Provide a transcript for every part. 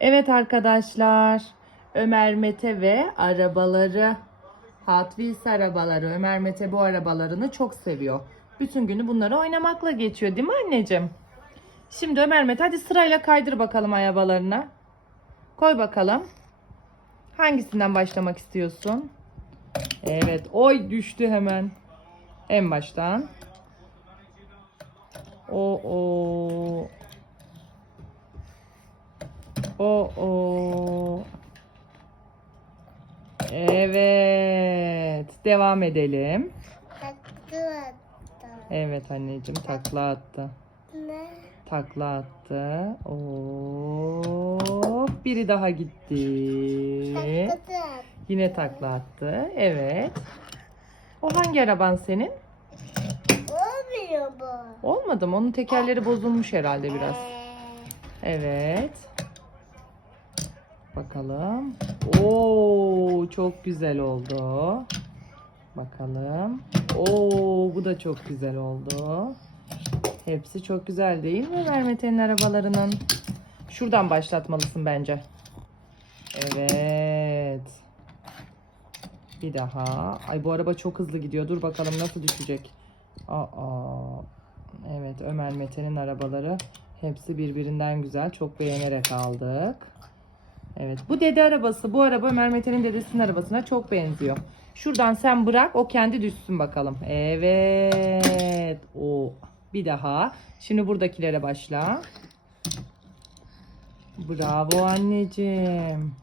Evet arkadaşlar. Ömer Mete ve arabaları. Hot Wheels arabaları. Ömer Mete bu arabalarını çok seviyor. Bütün günü bunları oynamakla geçiyor değil mi anneciğim? Şimdi Ömer Mete hadi sırayla kaydır bakalım arabalarına. Koy bakalım. Hangisinden başlamak istiyorsun? Evet. Oy düştü hemen. En baştan. O o. O o. Evet. Devam edelim. Takı attı. Evet anneciğim takla attı. Ne? Takla attı. Oo, biri daha gitti. Takı attı. Yine takla attı. Evet. O hangi araban senin? Olmuyor bu. Olmadı mı? Onun tekerleri bozulmuş herhalde biraz. Ee, Evet. Bakalım. Oo, çok güzel oldu. Bakalım. Oo, bu da çok güzel oldu. Hepsi çok güzel değil mi Mermet'in arabalarının? Şuradan başlatmalısın bence. Evet. Bir daha. Ay bu araba çok hızlı gidiyor. Dur bakalım nasıl düşecek. Aa. Evet Ömer Mete'nin arabaları hepsi birbirinden güzel. Çok beğenerek aldık. Evet bu dede arabası. Bu araba Ömer Mete'nin dedesinin arabasına çok benziyor. Şuradan sen bırak o kendi düşsün bakalım. Evet. O bir daha. Şimdi buradakilere başla. Bravo anneciğim.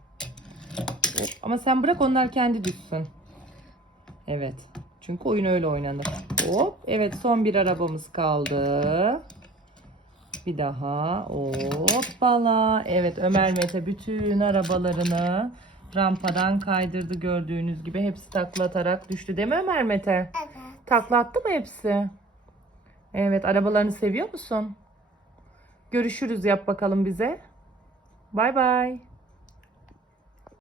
Ama sen bırak onlar kendi düşsün. Evet. Çünkü oyun öyle oynanır. Hop. Evet son bir arabamız kaldı. Bir daha. Hoppala. Evet Ömer Mete bütün arabalarını rampadan kaydırdı gördüğünüz gibi. Hepsi takla atarak düştü değil mi Ömer Mete? evet. Takla attı mı hepsi? Evet arabalarını seviyor musun? Görüşürüz yap bakalım bize. Bay bay.